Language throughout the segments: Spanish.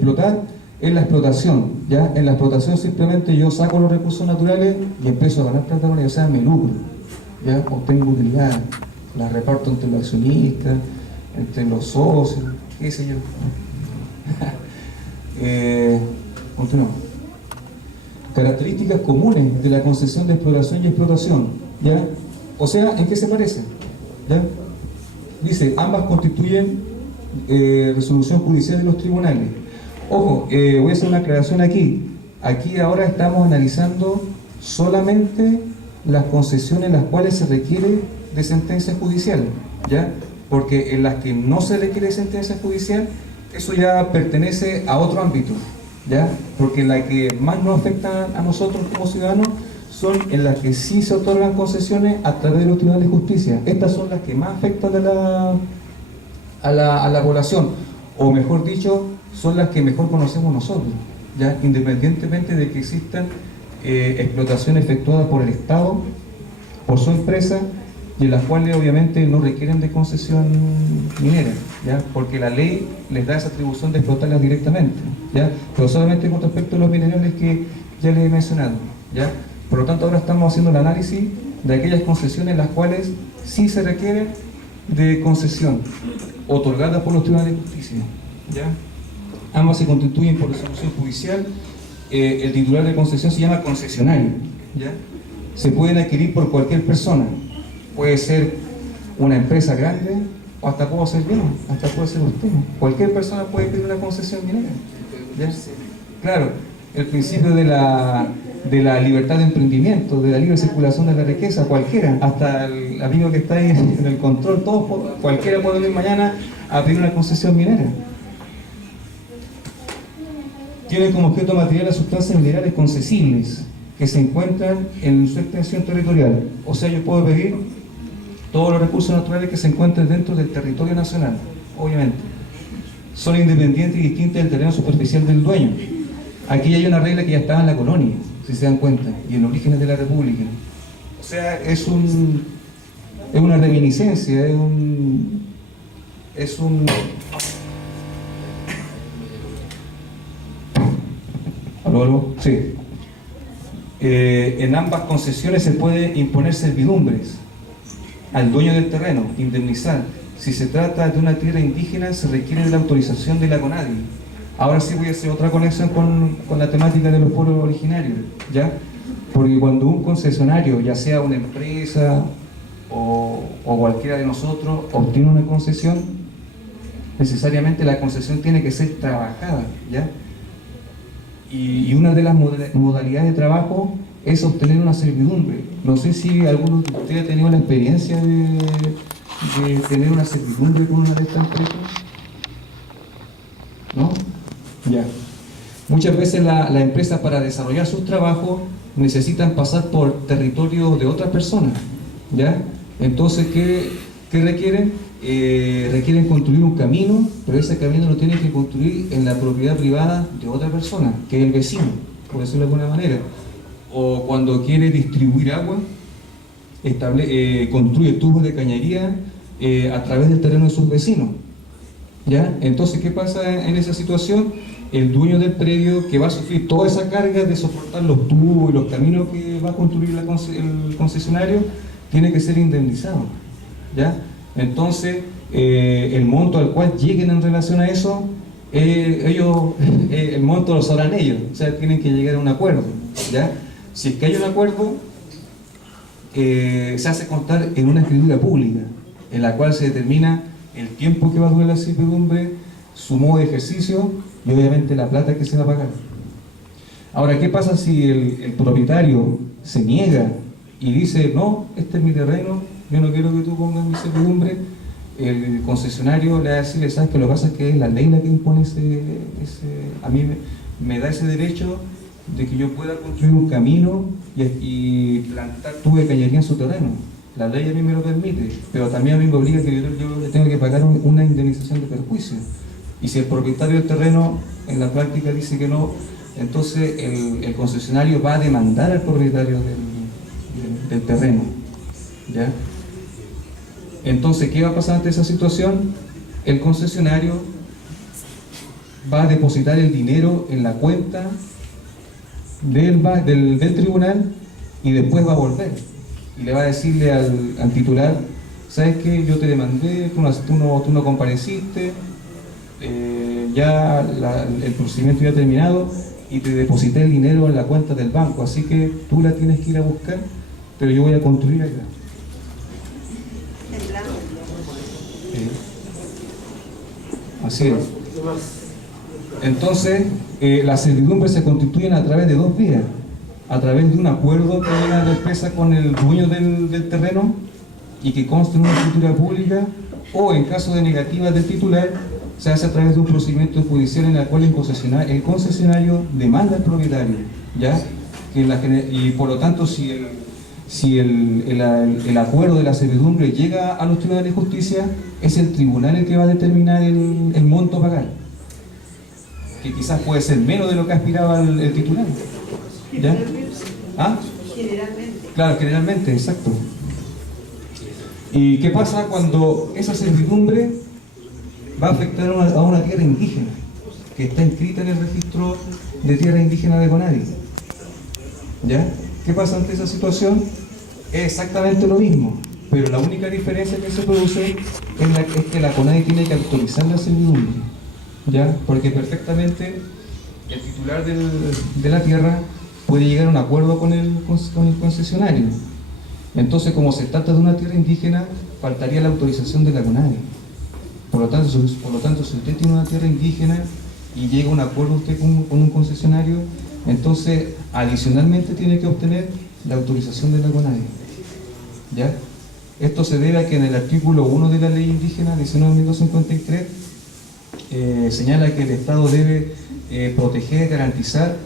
Explotar es la explotación, ¿ya? En la explotación simplemente yo saco los recursos naturales y empiezo a ganar plata con ellos, o sea, me lucro, ¿ya? Obtengo utilidades, las reparto entre los accionistas, entre los socios, qué sé yo. Continuamos. Características comunes de la concesión de exploración y explotación, ¿ya? O sea, ¿en qué se parecen? ¿Ya? Dice, ambas constituyen resolución judicial de los tribunales. Ojo, voy a hacer una aclaración aquí. Aquí ahora estamos analizando solamente las concesiones en las cuales se requiere de sentencia judicial, ¿ya? Porque en las que no se requiere sentencia judicial, eso ya pertenece a otro ámbito, ¿ya? Porque las que más nos afectan a nosotros como ciudadanos son en las que sí se otorgan concesiones a través de los tribunales de justicia. Estas son las que más afectan a la población, o mejor dicho, son las que mejor conocemos nosotros, ¿ya? Independientemente de que existan explotaciones efectuadas por el Estado, por su empresa, y en las cuales obviamente no requieren de concesión minera, ¿ya? Porque la ley les da esa atribución de explotarlas directamente, ¿ya? Pero solamente con respecto a los minerales que ya les he mencionado, ¿ya? Por lo tanto, ahora estamos haciendo el análisis de aquellas concesiones en las cuales sí se requiere de concesión otorgada por los tribunales de justicia, ¿ya? Ambas se constituyen por resolución judicial. El titular de concesión se llama concesionario, ¿ya? Se pueden adquirir por cualquier persona, puede ser una empresa grande o hasta puedo ser yo, hasta puede ser usted. Cualquier persona puede pedir una concesión minera, ¿ya? Claro, el principio de la libertad de emprendimiento, de la libre circulación de la riqueza, cualquiera, hasta el amigo que está ahí en el control, cualquiera puede venir mañana a pedir una concesión minera. Tiene como objeto material las sustancias minerales concesibles que se encuentran en su extensión territorial. O sea, yo puedo pedir todos los recursos naturales que se encuentren dentro del territorio nacional, obviamente. Son independientes y distintas del terreno superficial del dueño. Aquí hay una regla que ya estaba en la colonia, si se dan cuenta, y en orígenes de la República. O sea, es una reminiscencia, es un ¿Aló? Sí. En ambas concesiones se puede imponer servidumbres al dueño del terreno, indemnizar. Si se trata de una tierra indígena, se requiere de la autorización de la CONADI. Ahora sí voy a hacer otra conexión con la temática de los pueblos originarios, ¿ya? Porque cuando un concesionario, ya sea una empresa o cualquiera de nosotros, obtiene una concesión, necesariamente la concesión tiene que ser trabajada, ¿ya? Y una de las modalidades de trabajo es obtener una servidumbre. No sé si alguno de ustedes ha tenido la experiencia de tener una servidumbre con una de estas empresas. ¿No? Ya. Muchas veces las empresas, para desarrollar sus trabajos, necesitan pasar por territorio de otras personas, ¿ya? Entonces, ¿qué requieren? Requieren construir un camino, pero ese camino lo tienen que construir en la propiedad privada de otra persona, que es el vecino, por decirlo de alguna manera. O cuando quiere distribuir agua, construye tubos de cañería a través del terreno de sus vecinos, ¿ya? Entonces, ¿qué pasa en esa situación? El dueño del predio, que va a sufrir toda esa carga de soportar los tubos y los caminos que va a construir el concesionario, tiene que ser indemnizado, ¿ya? Entonces, el monto al cual lleguen en relación a eso, el monto lo sabrán ellos, o sea, tienen que llegar a un acuerdo, ¿ya? Si es que hay un acuerdo, se hace constar en una escritura pública, en la cual se determina el tiempo que va a durar la servidumbre, su modo de ejercicio y obviamente la plata que se va a pagar. Ahora, ¿qué pasa si el propietario se niega y dice, no, este es mi terreno, yo no quiero que tú pongas mi servidumbre? El concesionario le va a decir, ¿sabes qué? Lo que pasa es que es la ley la que impone a mí me da ese derecho de que yo pueda construir un camino y plantar tubos de cañería en su terreno. La ley a mí me lo permite, pero también a mí me obliga que yo le tengo que pagar una indemnización de perjuicio. Y si el propietario del terreno en la práctica dice que no, entonces el concesionario va a demandar al propietario del terreno, ¿ya? Entonces, ¿qué va a pasar ante esa situación? El concesionario va a depositar el dinero en la cuenta del tribunal y después va a volver. Y le va a decirle al titular, ¿sabes qué? Yo te demandé, tú no compareciste, el procedimiento ya ha terminado y te deposité el dinero en la cuenta del banco, así que tú la tienes que ir a buscar, pero yo voy a construir acá. Así es. Entonces, las servidumbres se constituyen a través de dos vías: a través de un acuerdo que hay en la empresa con el dueño del terreno y que consta en una escritura pública, o en caso de negativa del titular, se hace a través de un procedimiento judicial en el cual el concesionario demanda al propietario, ¿ya? Y por lo tanto, si el acuerdo de la servidumbre llega a los tribunales de justicia, es el tribunal el que va a determinar el monto a pagar, que quizás puede ser menos de lo que aspiraba el titular, ¿ya? ¿Ah? Generalmente. Claro, generalmente, exacto. ¿Y qué pasa cuando esa servidumbre va a afectar a una tierra indígena que está inscrita en el registro de tierra indígena de CONADI? ¿Ya? ¿Qué pasa ante esa situación? Es exactamente lo mismo, pero la única diferencia que se produce es que la CONADI tiene que autorizar la servidumbre, ¿ya? Porque perfectamente el titular de la tierra puede llegar a un acuerdo con el concesionario. Entonces, como se trata de una tierra indígena, faltaría la autorización de la CONADI. Por lo tanto, si usted tiene una tierra indígena y llega a un acuerdo usted con un concesionario, entonces adicionalmente tiene que obtener la autorización de la CONADI, ¿ya? Esto se debe a que en el artículo 1 de la ley indígena 19.1253 señala que el Estado debe proteger, garantizar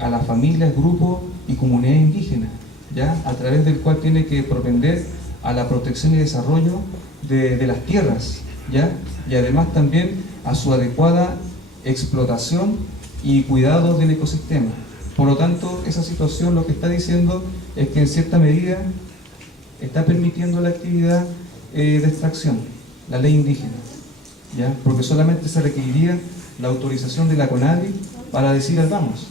a las familias, grupos y comunidades indígenas, ¿ya? A través del cual tiene que propender a la protección y desarrollo de las tierras, ¿ya? Y además también a su adecuada explotación y cuidado del ecosistema. Por lo tanto, esa situación lo que está diciendo es que en cierta medida está permitiendo la actividad de extracción, la ley indígena, ¿ya? Porque solamente se requeriría la autorización de la CONADI para decir al vamos,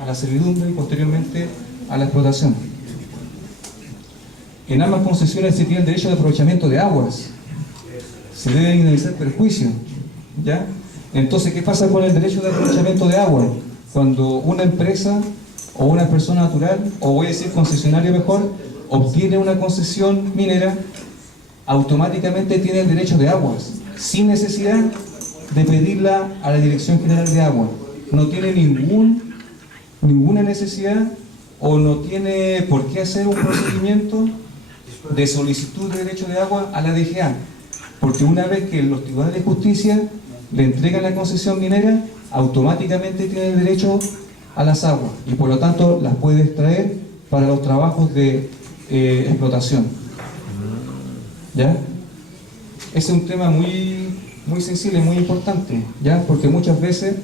a la servidumbre y posteriormente a la explotación. En ambas concesiones se tiene el derecho de aprovechamiento de aguas, se debe indemnizar perjuicio, ¿ya? Entonces, ¿qué pasa con el derecho de aprovechamiento de agua? Cuando una empresa o una persona natural, o voy a decir concesionario mejor, obtiene una concesión minera, automáticamente tiene el derecho de aguas, sin necesidad de pedirla a la Dirección General de Agua. No tiene ninguna necesidad o no tiene por qué hacer un procedimiento de solicitud de derecho de agua a la DGA, porque una vez que los tribunales de justicia le entregan la concesión minera, automáticamente tiene el derecho a las aguas y por lo tanto las puede extraer para los trabajos de explotación, ¿ya? Ese es un tema muy sensible, muy importante, ¿ya? Porque muchas veces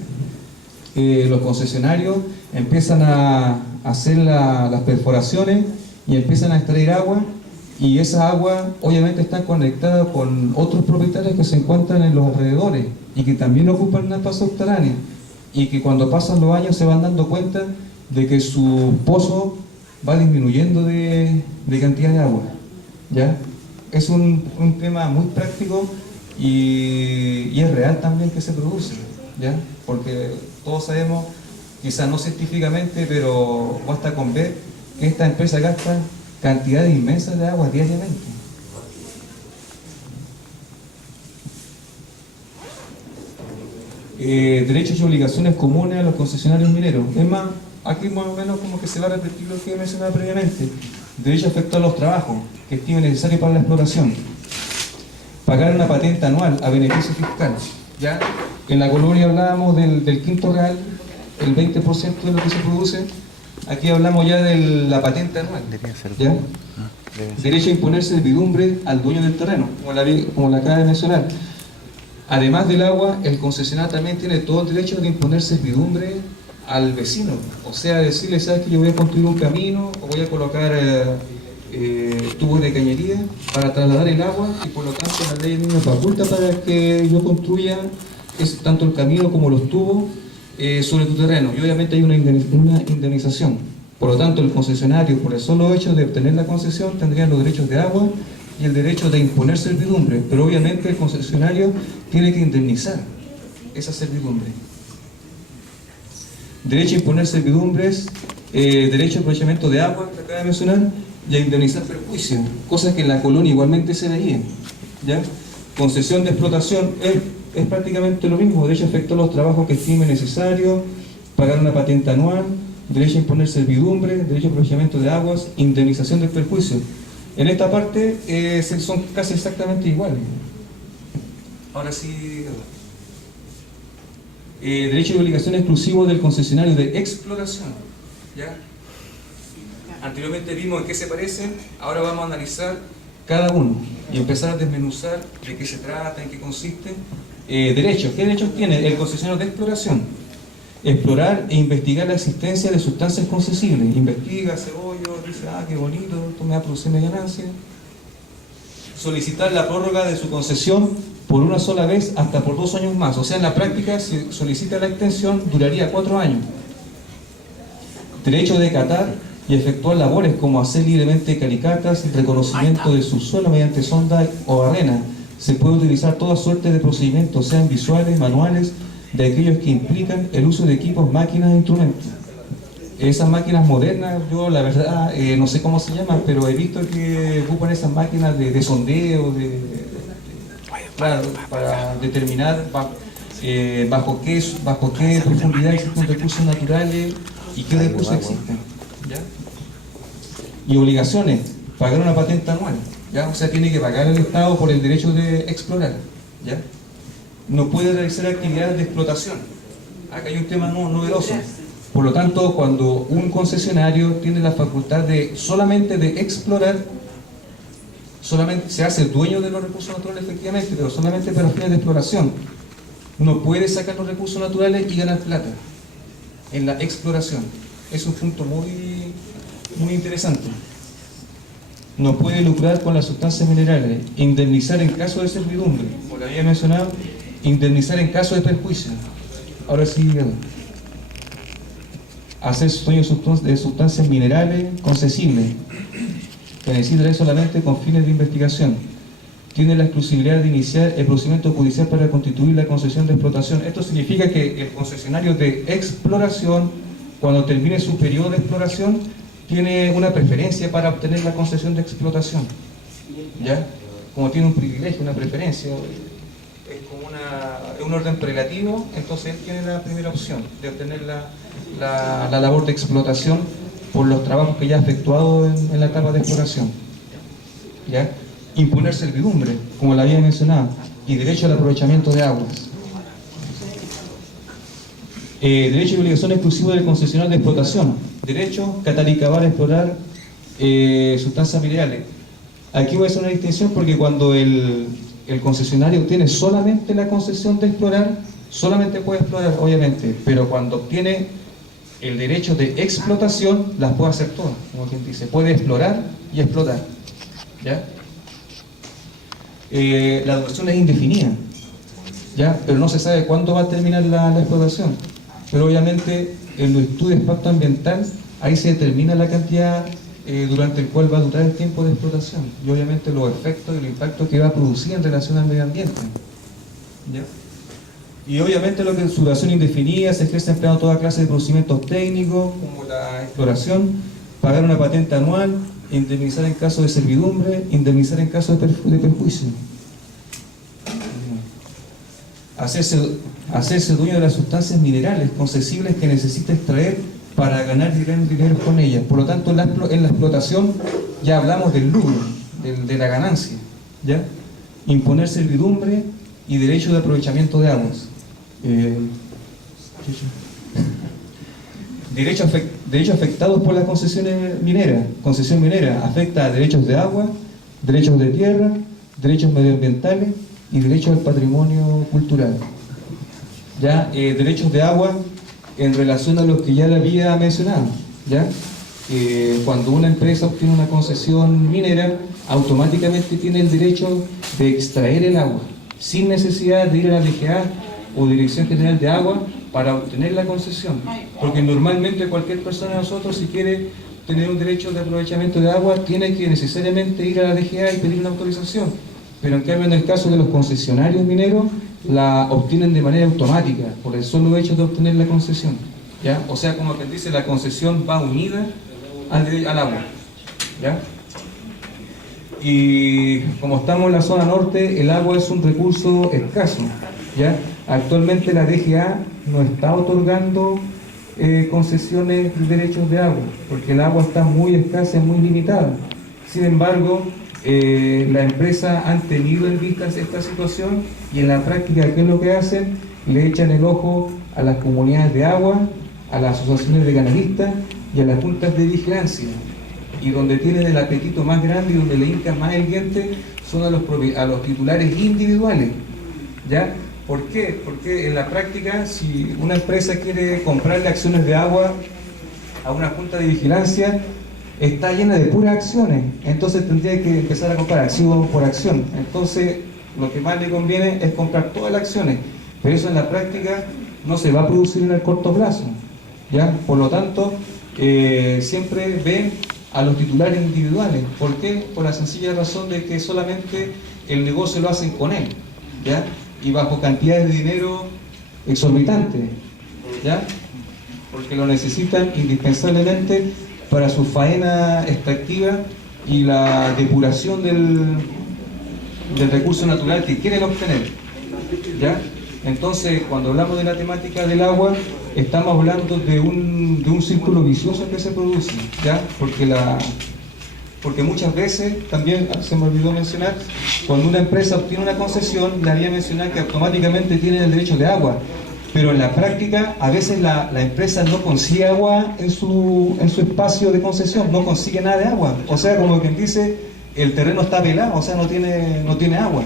los concesionarios empiezan a hacer las perforaciones y empiezan a extraer agua, y esa agua obviamente está conectada con otros propietarios que se encuentran en los alrededores y que también ocupan una pasa subterránea, y que cuando pasan los años se van dando cuenta de que su pozo va disminuyendo de cantidad de agua, ¿ya? Es un tema muy práctico y es real también que se produce, ¿ya? Porque todos sabemos, quizás no científicamente, pero basta con ver que esta empresa gasta cantidades inmensas de agua diariamente. Derechos y obligaciones comunes a los concesionarios mineros. Es más, aquí más o menos como que se va a repetir lo que he mencionado previamente. Derecho afecto a los trabajos que estimen necesario para la explotación. Pagar una patente anual a beneficio fiscal, ¿ya? En la colonia hablábamos del quinto real, el 20% de lo que se produce. Aquí hablamos ya de la patente anual, ¿ya? Derecho a imponer servidumbre al dueño del terreno, como la acaba de mencionar. Además del agua, el concesionario también tiene todo el derecho de imponer servidumbre al vecino. O sea, decirle, ¿sabes que yo voy a construir un camino o voy a colocar tubos de cañería para trasladar el agua, y por lo tanto la ley me faculta para que yo construya es tanto el camino como los tubos sobre tu terreno, y obviamente hay una indemnización. Por lo tanto, el concesionario, por el solo hecho de obtener la concesión, tendría los derechos de agua y el derecho de imponer servidumbre, pero obviamente el concesionario tiene que indemnizar esa servidumbre. Derecho a imponer servidumbres, derecho a aprovechamiento de agua, que acaba de mencionar, y a indemnizar perjuicios, cosas que en la colonia igualmente se veían, ¿ya? Concesión de explotación es prácticamente lo mismo, derecho a efectuar los trabajos que estime necesario, pagar una patente anual, derecho a imponer servidumbre, derecho a aprovechamiento de aguas, indemnización del perjuicio. En esta parte son casi exactamente iguales. Ahora sí, derecho y obligación exclusivo del concesionario de exploración, ¿ya? Anteriormente vimos en qué se parecen, ahora vamos a analizar cada uno y empezar a desmenuzar de qué se trata, en qué consiste. Derechos, ¿qué derechos tiene el concesionario de exploración? Explorar e investigar la existencia de sustancias concesibles. Investiga, hace hoyo, dice, qué bonito, esto me va a producir ganancia. Solicitar la prórroga de su concesión por una sola vez hasta por 2 años más. O sea, en la práctica, si solicita la extensión, duraría 4 años. Derecho de catar y efectuar labores como hacer libremente calicatas, reconocimiento de subsuelo mediante sonda o arena. Se puede utilizar toda suerte de procedimientos, sean visuales, manuales, de aquellos que implican el uso de equipos, máquinas e instrumentos. Esas máquinas modernas, yo la verdad no sé cómo se llaman, pero he visto que ocupan esas máquinas de sondeo, claro, para determinar bajo qué profundidad existen recursos naturales y qué recursos existen, ¿ya? Y obligaciones, pagar una patente anual, ¿ya? O sea, tiene que pagar el Estado por el derecho de explorar, ¿ya? No puede realizar actividades de explotación. Acá hay un tema novedoso. Por lo tanto, cuando un concesionario tiene la facultad solamente de explorar, solamente se hace dueño de los recursos naturales efectivamente, pero solamente para fines de exploración. No puede sacar los recursos naturales y ganar plata en la exploración. Es un punto muy interesante. No puede lucrar con las sustancias minerales. Indemnizar en caso de servidumbre, como lo había mencionado, indemnizar en caso de perjuicio. Ahora sí, hacer dueño de sustancias minerales concesibles. Se necesita solamente con fines de investigación. Tiene la exclusividad de iniciar el procedimiento judicial para constituir la concesión de explotación. Esto significa que el concesionario de exploración, cuando termine su periodo de exploración, tiene una preferencia para obtener la concesión de explotación, ¿ya? Como tiene un privilegio, una preferencia, es como un orden prelativo, entonces él tiene la primera opción de obtener la labor de explotación por los trabajos que ya ha efectuado en la etapa de exploración, ¿ya? Imponer servidumbre, como la había mencionado, y derecho al aprovechamiento de aguas. Derecho y obligación exclusiva del concesionario de explotación. Derecho, catar y cavar, explorar sustancias minerales. Aquí voy a hacer una distinción porque cuando el concesionario tiene solamente la concesión de explorar, solamente puede explorar, obviamente, pero cuando obtiene el derecho de explotación, las puede hacer todas, como quien dice, puede explorar y explotar, ¿ya? La duración es indefinida, ¿ya? Pero no se sabe cuándo va a terminar la explotación. Pero obviamente en los estudios de impacto ambiental, ahí se determina la cantidad durante el cual va a durar el tiempo de explotación y obviamente los efectos y los impactos que va a producir en relación al medio ambiente, ¿ya? Y obviamente lo que es su duración indefinida se ejerce empleando toda clase de procedimientos técnicos como la exploración, pagar una patente anual, indemnizar en caso de servidumbre, indemnizar en caso de perjuicio. Hacerse dueño de las sustancias minerales concesibles que necesita extraer para ganar dinero con ellas. Por lo tanto, en la explotación ya hablamos del lucro, de la ganancia, ¿ya? Imponer servidumbre y derecho de aprovechamiento de aguas. Derechos afectados por las concesiones mineras. Concesión minera afecta a derechos de agua, derechos de tierra, derechos medioambientales y derechos al patrimonio cultural. ¿Ya? Derechos de agua en relación a los que ya le había mencionado, ¿ya? Cuando una empresa obtiene una concesión minera, automáticamente tiene el derecho de extraer el agua, sin necesidad de ir a la DGA o Dirección General de Agua para obtener la concesión, porque normalmente cualquier persona de nosotros, si quiere tener un derecho de aprovechamiento de agua, tiene que necesariamente ir a la DGA y pedir una autorización, pero en cambio en el caso de los concesionarios mineros la obtienen de manera automática por el solo hecho de obtener la concesión, ¿ya? O sea, como que dice, la concesión va unida al agua, ¿ya? Y como estamos en la zona norte, el agua es un recurso escaso, ¿ya? Actualmente la DGA no está otorgando concesiones de derechos de agua, porque el agua está muy escasa y muy limitada. Sin embargo, la empresa han tenido en vista esta situación y en la práctica, ¿qué es lo que hacen? Le echan el ojo a las comunidades de agua, a las asociaciones de canalistas y a las juntas de vigilancia. Y donde tienen el apetito más grande y donde le hincan más el diente son a los titulares individuales, ¿ya? ¿Por qué? Porque en la práctica, si una empresa quiere comprarle acciones de agua a una junta de vigilancia, está llena de puras acciones, entonces tendría que empezar a comprar acción por acción. Entonces, lo que más le conviene es comprar todas las acciones, pero eso en la práctica no se va a producir en el corto plazo, ¿ya? Por lo tanto, siempre ven a los titulares individuales. ¿Por qué? Por la sencilla razón de que solamente el negocio lo hacen con él, ¿ya? Y bajo cantidades de dinero exorbitantes, ¿ya? Porque lo necesitan indispensablemente para su faena extractiva y la depuración del recurso natural que quieren obtener, ¿ya? Entonces, cuando hablamos de la temática del agua, estamos hablando de un círculo vicioso que se produce, ¿ya? Porque muchas veces, también se me olvidó mencionar, cuando una empresa obtiene una concesión, le había mencionado que automáticamente tiene el derecho de agua, pero en la práctica, a veces la empresa no consigue agua en su espacio de concesión, no consigue nada de agua. O sea, como quien dice, el terreno está pelado, o sea, no tiene agua.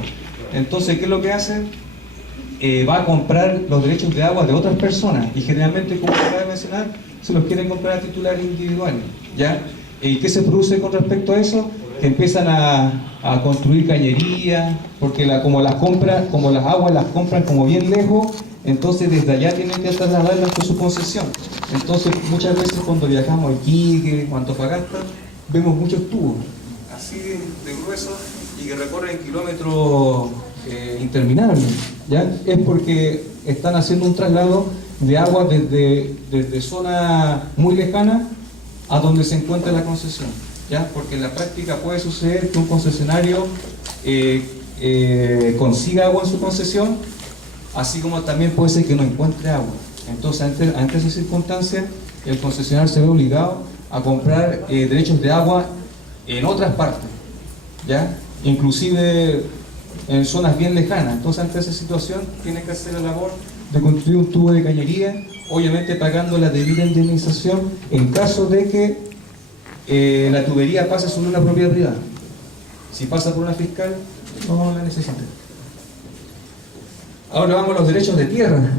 Entonces, ¿qué es lo que hace? Va a comprar los derechos de agua de otras personas y generalmente, como acaba de mencionar, se los quieren comprar a titulares individuales, ¿ya? ¿Y qué se produce con respecto a eso? Que empiezan a construir cañerías, porque como las aguas las compran como bien lejos, entonces desde allá tienen que trasladarlas por su concesión. Entonces muchas veces cuando viajamos a Iquique o Antofagasta, vemos muchos tubos, así de gruesos y que recorren kilómetros interminables, ¿ya? Es porque están haciendo un traslado de agua desde zonas muy lejanas a donde se encuentra la concesión, ¿ya? Porque en la práctica puede suceder que un concesionario consiga agua en su concesión, así como también puede ser que no encuentre agua. Entonces, ante esa circunstancia, el concesionario se ve obligado a comprar derechos de agua en otras partes, ¿ya? Inclusive en zonas bien lejanas. Entonces, ante esa situación, tiene que hacer la labor de construir un tubo de cañería, obviamente pagando la debida indemnización en caso de que la tubería pase sobre una propiedad privada. Si pasa por una fiscal, no la necesita. Ahora vamos a los derechos de tierra,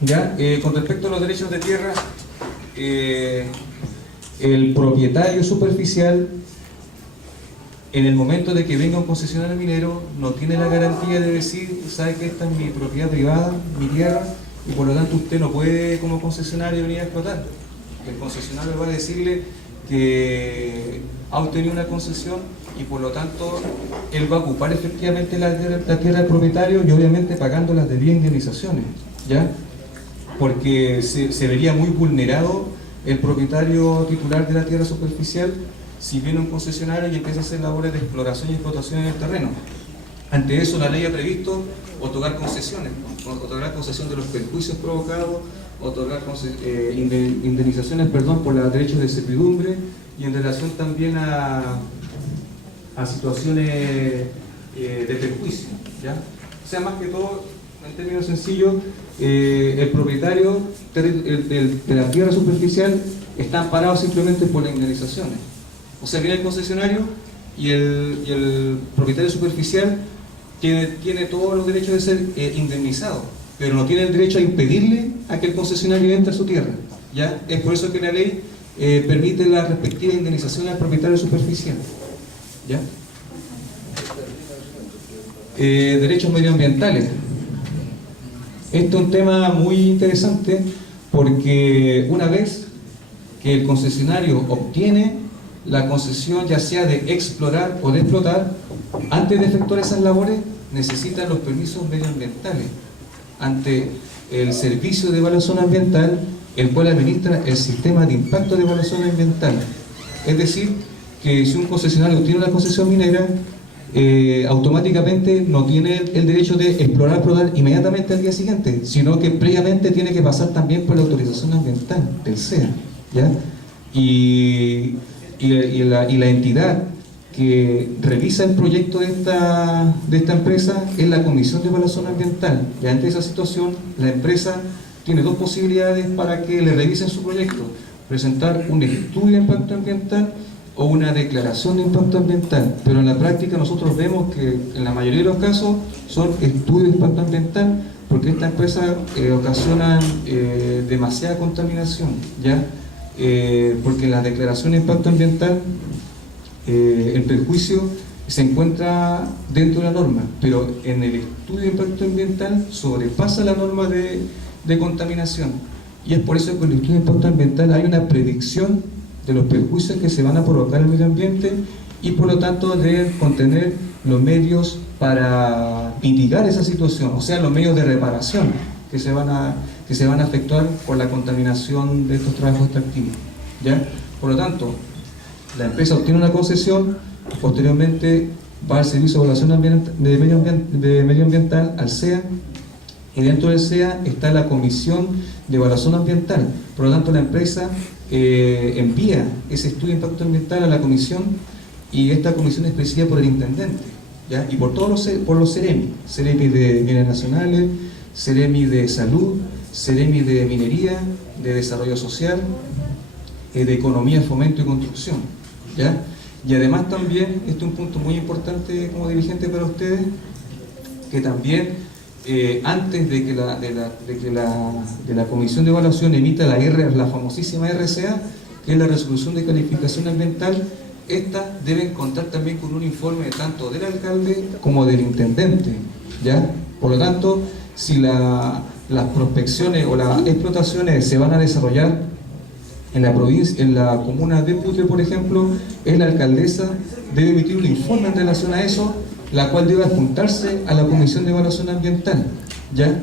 ¿ya? Con respecto a los derechos de tierra, el propietario superficial, en el momento de que venga un concesionario minero, no tiene la garantía de decir, sabe que esta es mi propiedad privada, mi tierra, y por lo tanto usted no puede como concesionario venir a explotar. El concesionario va a decirle que ha obtenido una concesión y por lo tanto él va a ocupar efectivamente la tierra del propietario y obviamente pagando las debidas indemnizaciones, ¿ya? Porque se vería muy vulnerado el propietario titular de la tierra superficial si viene un concesionario y empieza a hacer labores de exploración y explotación en el terreno. Ante eso, la ley ha previsto otorgar concesiones, otorgar concesión de los perjuicios provocados, otorgar indemnizaciones, por los derechos de servidumbre y en relación también a situaciones de perjuicio, ¿ya? O sea, más que todo, en términos sencillos, el propietario de la tierra superficial está amparado simplemente por las indemnizaciones. O sea, viene el concesionario y el propietario superficial tiene todos los derechos de ser indemnizado, pero no tiene el derecho a impedirle a que el concesionario entre a su tierra, ¿ya? Es por eso que la ley permite la respectiva indemnización al propietario superficial, ¿ya? Derechos medioambientales. Este es un tema muy interesante porque una vez que el concesionario obtiene la concesión, ya sea de explorar o de explotar, antes de efectuar esas labores necesitan los permisos medioambientales ante el Servicio de Evaluación Ambiental, el cual administra el sistema de impacto de evaluación ambiental. Es decir, que si un concesionario tiene una concesión minera, automáticamente no tiene el derecho de explorar, explotar inmediatamente al día siguiente, sino que previamente tiene que pasar también por la autorización ambiental del SEA, ¿ya? Y la entidad que revisa el proyecto de esta empresa es la Comisión de Evaluación Ambiental. Y ante esa situación, la empresa tiene dos posibilidades para que le revisen su proyecto: presentar un estudio de impacto ambiental o una declaración de impacto ambiental. Pero en la práctica nosotros vemos que en la mayoría de los casos son estudios de impacto ambiental, porque estas empresas ocasionan demasiada contaminación, ¿ya? Porque en la declaración de impacto ambiental el perjuicio se encuentra dentro de la norma, pero en el estudio de impacto ambiental sobrepasa la norma de contaminación. Y es por eso que en el estudio de impacto ambiental hay una predicción de los perjuicios que se van a provocar al medio ambiente, y por lo tanto deben contener los medios para mitigar esa situación, o sea, los medios de reparación que se van a efectuar por la contaminación de estos trabajos extractivos, ¿ya? Por lo tanto, la empresa obtiene una concesión, posteriormente va al Servicio de Evaluación Medioambiental, al SEA, y dentro del SEA está la Comisión de Evaluación Ambiental. Por lo tanto, la empresa envía ese estudio de impacto ambiental a la comisión, y esta comisión es presidida por el intendente, ¿ya? Y por todos los CEREMI de Bienes Nacionales, CEREMI de Salud, CEREMI de Minería, de Desarrollo Social, de Economía, Fomento y Construcción, ¿ya? Y además también, este es un punto muy importante como dirigente para ustedes, que también antes de que la Comisión de Evaluación emita la famosísima RCA, que es la Resolución de Calificación Ambiental, estas deben contar también con un informe tanto del alcalde como del intendente, ¿ya? Por lo tanto, si las prospecciones o las explotaciones se van a desarrollar en la provincia, en la comuna de Putre, por ejemplo, la alcaldesa debe emitir un informe en relación a eso, la cual debe adjuntarse a la Comisión de Evaluación Ambiental, ¿ya?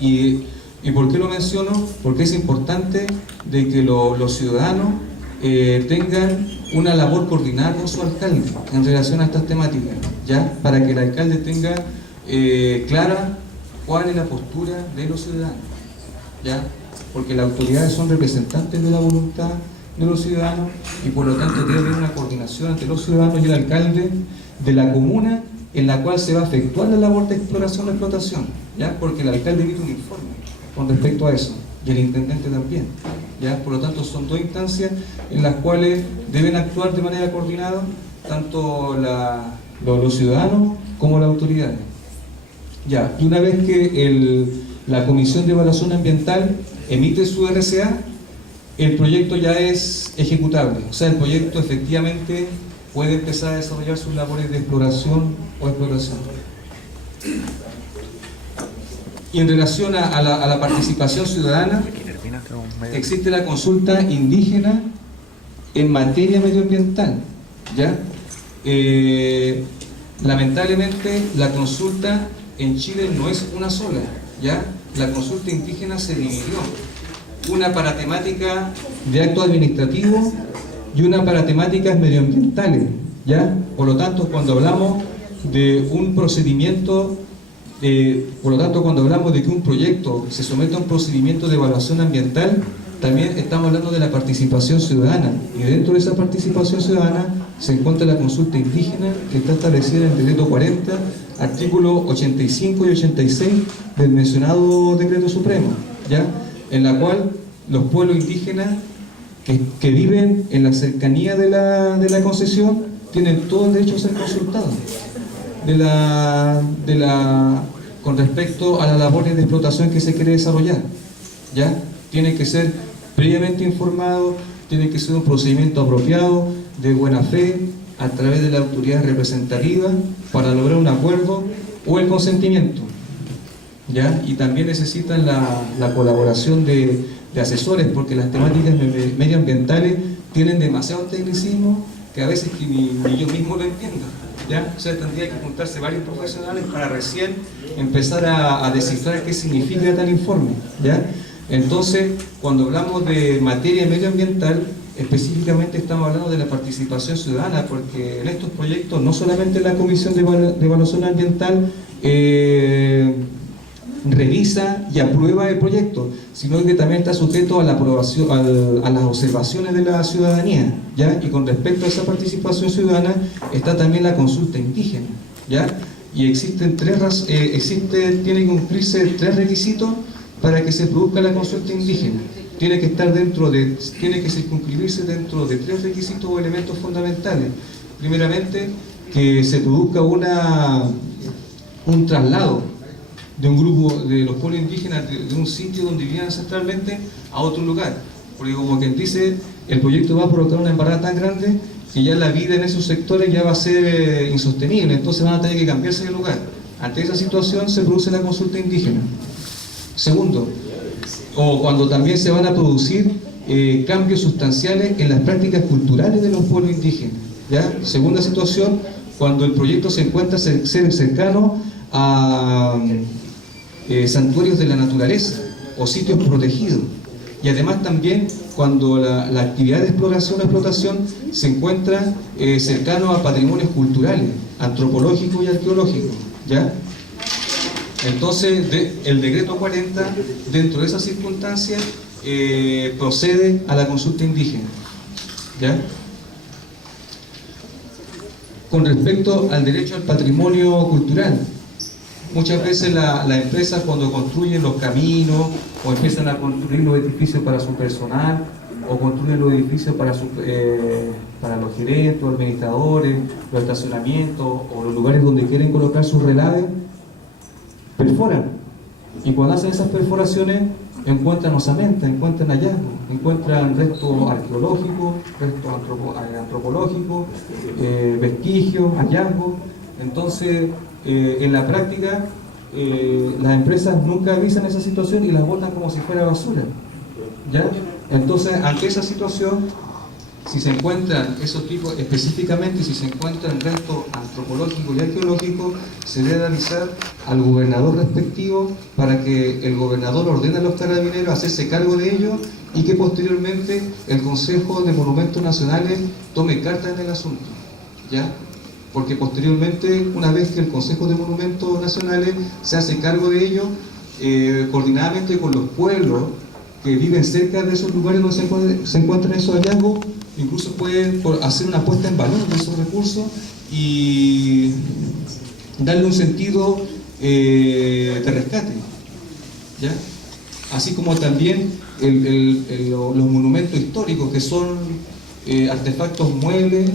¿Y por qué lo menciono? Porque es importante de que los ciudadanos tengan una labor coordinada con su alcalde en relación a estas temáticas, ¿ya? Para que el alcalde tenga clara cuál es la postura de los ciudadanos, ¿ya? Porque las autoridades son representantes de la voluntad de los ciudadanos, y por lo tanto debe haber una coordinación entre los ciudadanos y el alcalde de la comuna en la cual se va a efectuar la labor de exploración o explotación, ¿ya? Porque el alcalde emite un informe con respecto a eso, y el intendente también, ¿ya? Por lo tanto, son dos instancias en las cuales deben actuar de manera coordinada tanto los ciudadanos como las autoridades, ¿ya? Y una vez que la Comisión de Evaluación Ambiental emite su RCA, el proyecto ya es ejecutable, o sea, el proyecto efectivamente puede empezar a desarrollar sus labores de exploración o explotación. Y en relación a la participación ciudadana, existe la consulta indígena en materia medioambiental, ¿ya? Lamentablemente la consulta en Chile no es una sola, ¿ya? La consulta indígena se dividió, una para temática de acto administrativo y una para temáticas medioambientales, ¿ya? Por lo tanto, cuando hablamos de un procedimiento, cuando hablamos de que un proyecto se somete a un procedimiento de evaluación ambiental, también estamos hablando de la participación ciudadana, y dentro de esa participación ciudadana se encuentra la consulta indígena, que está establecida en el decreto 40, artículos 85 y 86 del mencionado decreto supremo, ¿ya? En la cual los pueblos indígenas que viven en la cercanía de la concesión tienen todo el derecho a ser consultados con respecto a las labores de explotación que se quiere desarrollar, ¿ya? Tienen que ser previamente informados, tiene que ser un procedimiento apropiado, de buena fe, a través de la autoridad representativa, para lograr un acuerdo o el consentimiento, ¿ya? Y también necesitan la colaboración de asesores, porque las temáticas medioambientales tienen demasiado tecnicismo que a veces que ni yo mismo lo entiendo, ¿ya? O sea, tendría que juntarse varios profesionales para recién empezar a descifrar qué significa tal informe, ¿ya? Entonces, cuando hablamos de materia medioambiental, específicamente estamos hablando de la participación ciudadana, porque en estos proyectos no solamente la Comisión de Evaluación Ambiental revisa y aprueba el proyecto, sino que también está sujeto a la aprobación, a las observaciones de la ciudadanía, ¿ya? Y con respecto a esa participación ciudadana está también la consulta indígena, ¿ya? Y existen tiene que cumplirse 3 requisitos para que se produzca la consulta indígena. Tiene que circunscribirse dentro de 3 requisitos o elementos fundamentales. Primeramente, que se produzca un traslado de un grupo de los pueblos indígenas de un sitio donde vivían ancestralmente a otro lugar, porque como quien dice, el proyecto va a provocar una embarrada tan grande que ya la vida en esos sectores ya va a ser insostenible, entonces van a tener que cambiarse de lugar. Ante esa situación se produce la consulta indígena. Segundo, o cuando también se van a producir cambios sustanciales en las prácticas culturales de los pueblos indígenas, ¿ya? Segunda situación, cuando el proyecto se encuentra cercano a santuarios de la naturaleza o sitios protegidos, y además también cuando la actividad de exploración o explotación se encuentra cercano a patrimonios culturales, antropológicos y arqueológicos, ¿ya? Entonces el decreto 40 dentro de esas circunstancias procede a la consulta indígena, ¿ya? Con respecto al derecho al patrimonio cultural, muchas veces las empresas cuando construyen los caminos o empiezan a construir los edificios para su personal o construyen los edificios para los gerentes, los administradores, los estacionamientos o los lugares donde quieren colocar sus relaves, perforan. Y cuando hacen esas perforaciones encuentran osamentas, encuentran hallazgos, encuentran restos arqueológicos, restos antropológicos, vestigios, hallazgos. Entonces, en la práctica, las empresas nunca avisan esa situación y las botan como si fuera basura, ¿ya? Entonces, ante esa situación, si se encuentran esos tipos, específicamente si se encuentran restos antropológicos y arqueológicos, se debe avisar al gobernador respectivo para que el gobernador ordene a los carabineros a hacerse cargo de ello y que posteriormente el Consejo de Monumentos Nacionales tome carta en el asunto, ¿ya? Porque posteriormente, una vez que el Consejo de Monumentos Nacionales se hace cargo de ello, coordinadamente con los pueblos que viven cerca de esos lugares donde se encuentran esos hallazgos, incluso pueden hacer una puesta en valor de esos recursos y darle un sentido de rescate, ¿ya? Así como también los monumentos históricos, que son artefactos muebles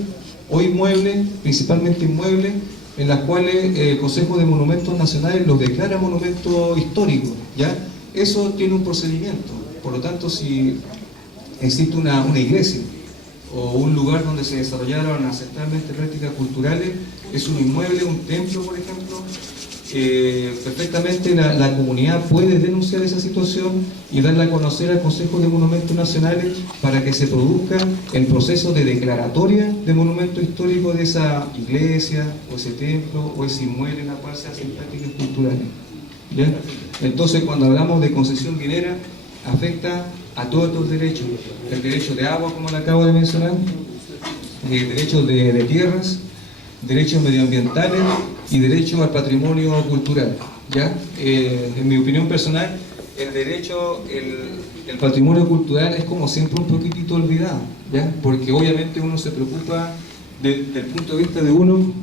o inmuebles, principalmente inmuebles, en las cuales el Consejo de Monumentos Nacionales los declara monumentos históricos, ¿ya? Eso tiene un procedimiento. Por lo tanto, si existe una iglesia o un lugar donde se desarrollaron ancestralmente prácticas culturales, es un inmueble, un templo, por ejemplo, perfectamente la comunidad puede denunciar esa situación y darla a conocer al Consejo de Monumentos Nacionales para que se produzca el proceso de declaratoria de monumento histórico de esa iglesia o ese templo o ese inmueble en la cual se hacen prácticas culturales, ¿ya? Entonces, cuando hablamos de concesión minera, afecta a todos los derechos: el derecho de agua, como le acabo de mencionar, el derecho de tierras, derechos medioambientales y derecho al patrimonio cultural, ¿ya? En mi opinión personal, el patrimonio cultural es como siempre un poquitito olvidado, ¿ya? Porque obviamente uno se preocupa desde el punto de vista de uno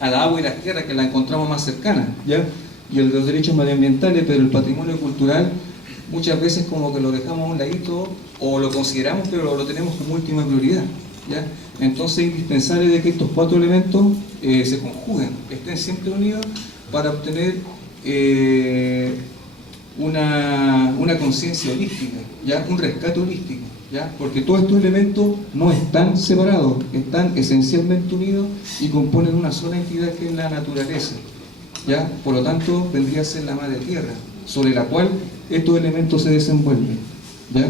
al agua y la tierra, que la encontramos más cercana, ¿ya? Y los derechos medioambientales, pero el patrimonio cultural muchas veces como que lo dejamos a un ladito o lo consideramos, pero lo tenemos como última prioridad, ¿ya? Entonces es indispensable de que estos 4 elementos se conjuguen, estén siempre unidos para obtener una conciencia holística, ¿ya? Un rescate holístico, ¿ya? Porque todos estos elementos no están separados, están esencialmente unidos y componen una sola entidad que es la naturaleza, ¿ya? Por lo tanto, vendría a ser la madre tierra, sobre la cual estos elementos se desenvuelven, ¿ya?